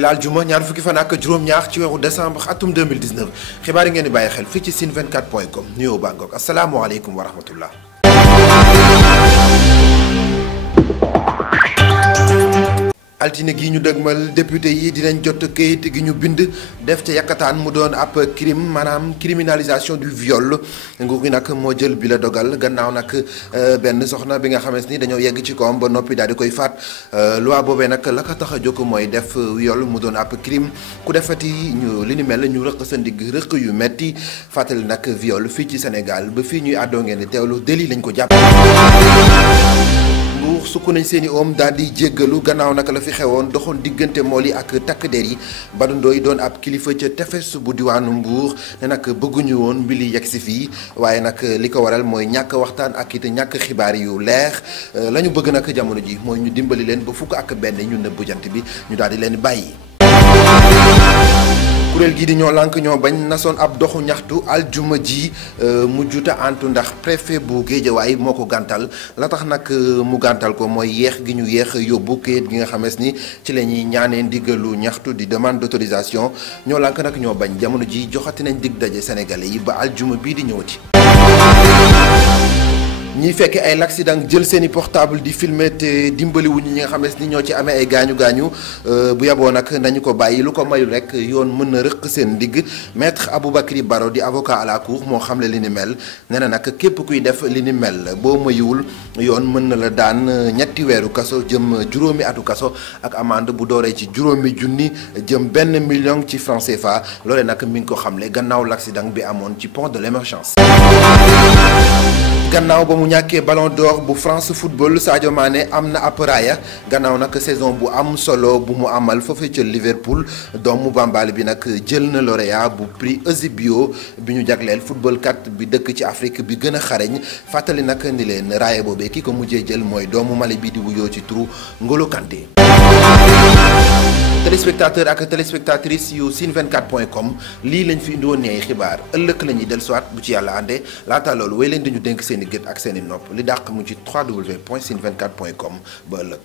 tey la aljuma ñaar fukki fan ak juróom-ñaar ci weeru décembre atum 2019 xibaar yi ngeen di bàyyi xel fii ci sine24.com nuyoo bàngoog asalaamualeykum wa rahmatullah. altine gi ñu dëgmal député yi dinañ jot kayit gi ñu bind def ca yakkataan mu doon ab crime maanaam criminalisation du viol nguur gi nag moo jël bi la dogal gannaaw nag benn soxna bi nga xamante ni dañoo yegg ci kawam ba noppi daal di koy faat loi boobee nag la ko tax a jóg mooy def viol mu doon ab crime ku defati ñu li ni mel ñu rëq sa ndigg rëq yu metti fàttali nag viol fii ci Sénégal ba fii ñuy àddoo ngeen di teewlu délit lañ ko jàpp. Mbuur sukk nañ seeni oom daal di jéggalu gannaaw nag la fi xewoon doxoon diggante mool yi ak takk der yi Badou Ndoye doon ab kilifa ca tefes bu diwaanu Mbuur ne nag bëgguñu woon mbili yegg si fii waaye nag li ko waral mooy ñàkk waxtaan ak it ñàkk xibaar yu leer la ñu bëgg nag jamono ji mooy ñu dimbali leen ba fukk ak benn ñu nëbbu jant bi ñu daal di leen bàyyi. kuréel gii di ñoo lànk ñoo bañ nasoon ab doxu ñaxtu aljuma ji mujjuta antu ndax préfet bu Géejawaay moo ko gàntal la tax nag mu gàntal ko mooy yéex gi ñu yéex yóbbu kayit gi nga xamees ni ci la ñuy ñaanee ndigalu ñaxtu di demande d'autorisation ñoo lànk nag ñoo bañ jamono ji joxati nañ dig daje sénégalais yi ba aljuma bii di ñëwati. ñiy fekkee ay l'accident jël seeni portable di filmer te dimbaliwuñu ñi nga xam ne ni ñoo ci amee ay gaañu gaañu bu yaboo nag nañu ko bàyyi lu ko mayul rek yoon mën na rëq seen ndigg maître Aboubacry Baro di avocat à la cour moo xamle li ni mel nee na nag képp kuy def li ni mel boo mayuwul yoon mën na la daan ñetti weeru kaso jëm juróomi atu kaso ak amende bu dooree ci juróomi junni jëm 1 million ci francs CFA loole nag mi ngi ko xamle gannaaw l'accident bi amoon ci pont de l'émergence. gannaaw ba mu ñàkkee ballon d'or bu France football Sadio Mané am na ab raaya gannaaw nag saison bu am solo bu mu amal foofee ca Liverpool doomu Bambali bi nag jël na lauréat bu prix Eusebio bi ñu jagleel football kat bi dëkk ci Afrique bi gën a xarañ fàttali nag ni leen raaya boobee ki ko mujjee jël mooy doomu Mali bi di wuyoo ci turu Ngolo Kanté. téléspectateur ak téléspectatrice yu sine24.com lii lañ fi indiwoon ay xibaar ëllëg la ñuy dellusiwaat bu ci yàlla àndee laata loolu way leen di ñu dénk seen i gët ak seen i nopp li dàq mu ci www.sine24.com ba ëllëg.